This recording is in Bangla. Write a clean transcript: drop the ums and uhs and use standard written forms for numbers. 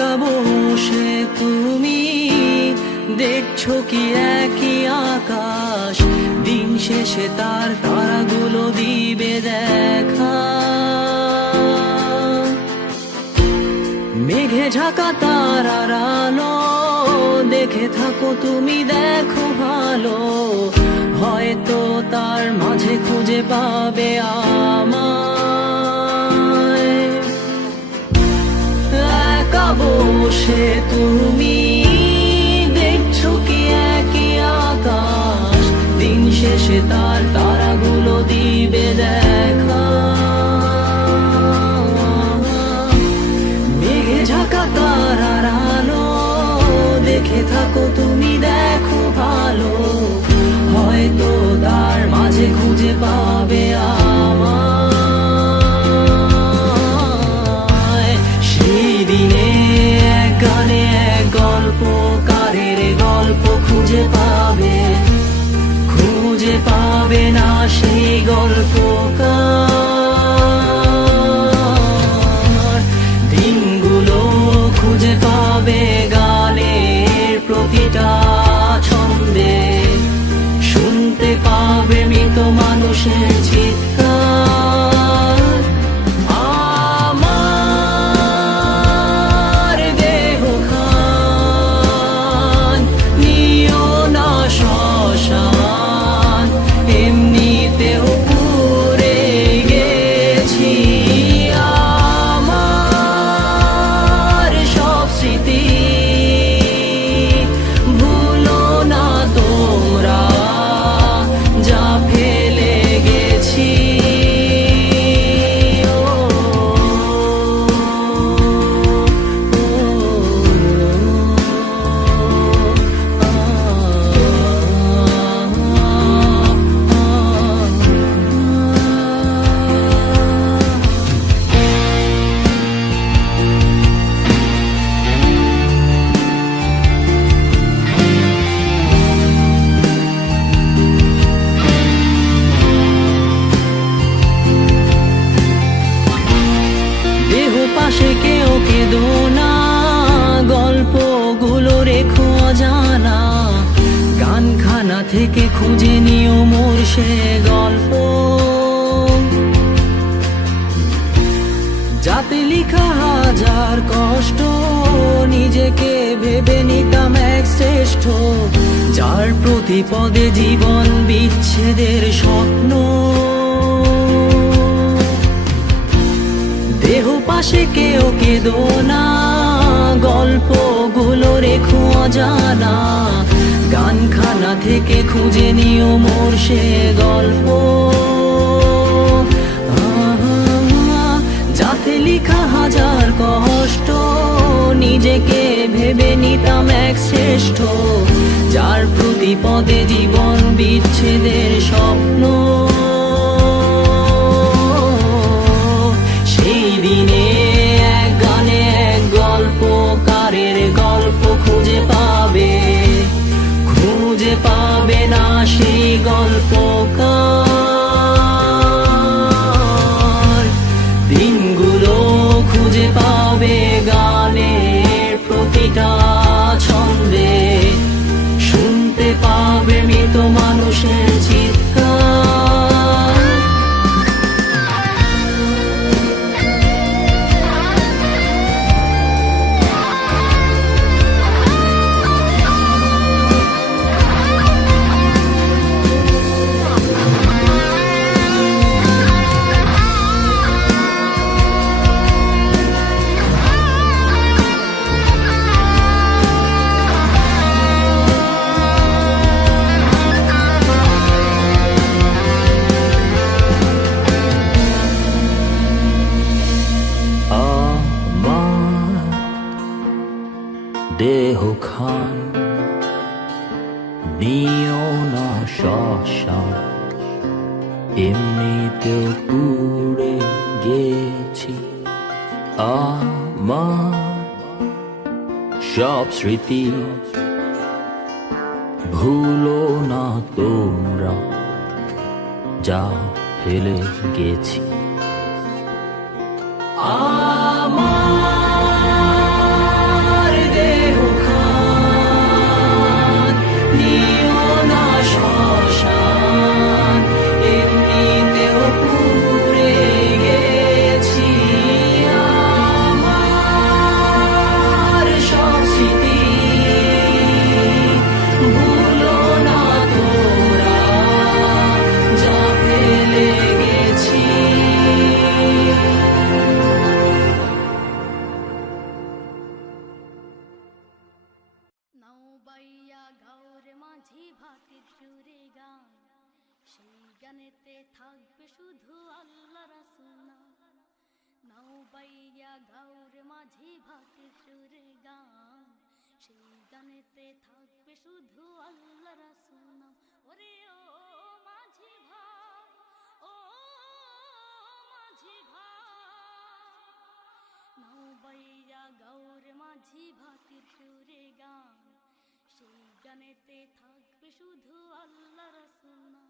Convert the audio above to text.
একা বসে তুমি দেখছো কি একই আকাশ, দিন শেষে তার তারাগুলো দিবে দেখা। মেঘে ঢাকা তারার আলো দেখে থাকো তুমি, দেখো ভালো, হয়তো তার মাঝে খুঁজে পাবে আমায়। একা বসে তুমি দেখছো কি একই আকাশ, দিন শেষে তার তারাগুলো দিবে দেখা। মেঘে ঢাকা তারার আলো দেখে থাকো তুমি, দেখো ভালো, হয়তো তার মাঝে খুঁজে পাবে আমায়। সেই দিনে এক গানে এক গল্পকারের গল্প খুঁজে পাবে না সেই গল্পকার। দিনগুলো খুঁজে পাবে গানের প্রতিটা ছন্দে, শুনতে পাবে মৃত মানুষের চিৎকার। আমার দেহ খান নিও না শ্মশান, এমনিতেও পুড়ে গেছি। আমার সব স্মৃতি ভুলো না তোমরা, যা ফেলে গেছি। পাশে কেউ কেঁদো না, গল্পগুলো রেখো অজানা, গানখানা থেকে খুঁজে নিও মোর সে গল্প, যাতে লিখা হাজার কষ্ট নিজেকে ভেবে নিতাম এক শ্রেষ্ঠ, যার প্রতি পদে জীবন বিচ্ছেদের স্বপ্ন। দেহ পাশে কেউ কেঁদো না, গল্পগুলো রেখো অজানা, গানখানা থেকে খুঁজে নিও মোর সে গল্প, যাতে লিখা হাজার কষ্ট নিজেকে ভেবে নিতাম এক শ্রেষ্ঠ, যার প্রতি পদে জীবন বিচ্ছেদের স্বপ্ন। সেই দিনে এক গানে এক গল্পকারের গল্প খুঁজে পাবে না সেই গল্পকার। দিনগুলো খুঁজে পাবে গানের প্রতিটা ছন্দে, শুনতে পাবে মৃত মানুষের চিৎকার। দেহ খান নিও না শ্মশান, এমনিতেও পুড়ে গেছি। আমার সব স্মৃতি ভুলো না তোমরা, যা ফেলে গেছি। আমার রাসূল নাম। নাও বাইয়া গাউর মাঝি ভাতের সুরে গান, সেই গানেতে থাকবে শুধু আল্লাহ রাসূল নাম। ওরে ও মাঝি ভাই, ও মাঝি ভাই, নাও বাইয়া গাউর মাঝি ভাতের সুরে গান, সেই গানেতে থাকবে শুধু আল্লাহ রাসূল নাম।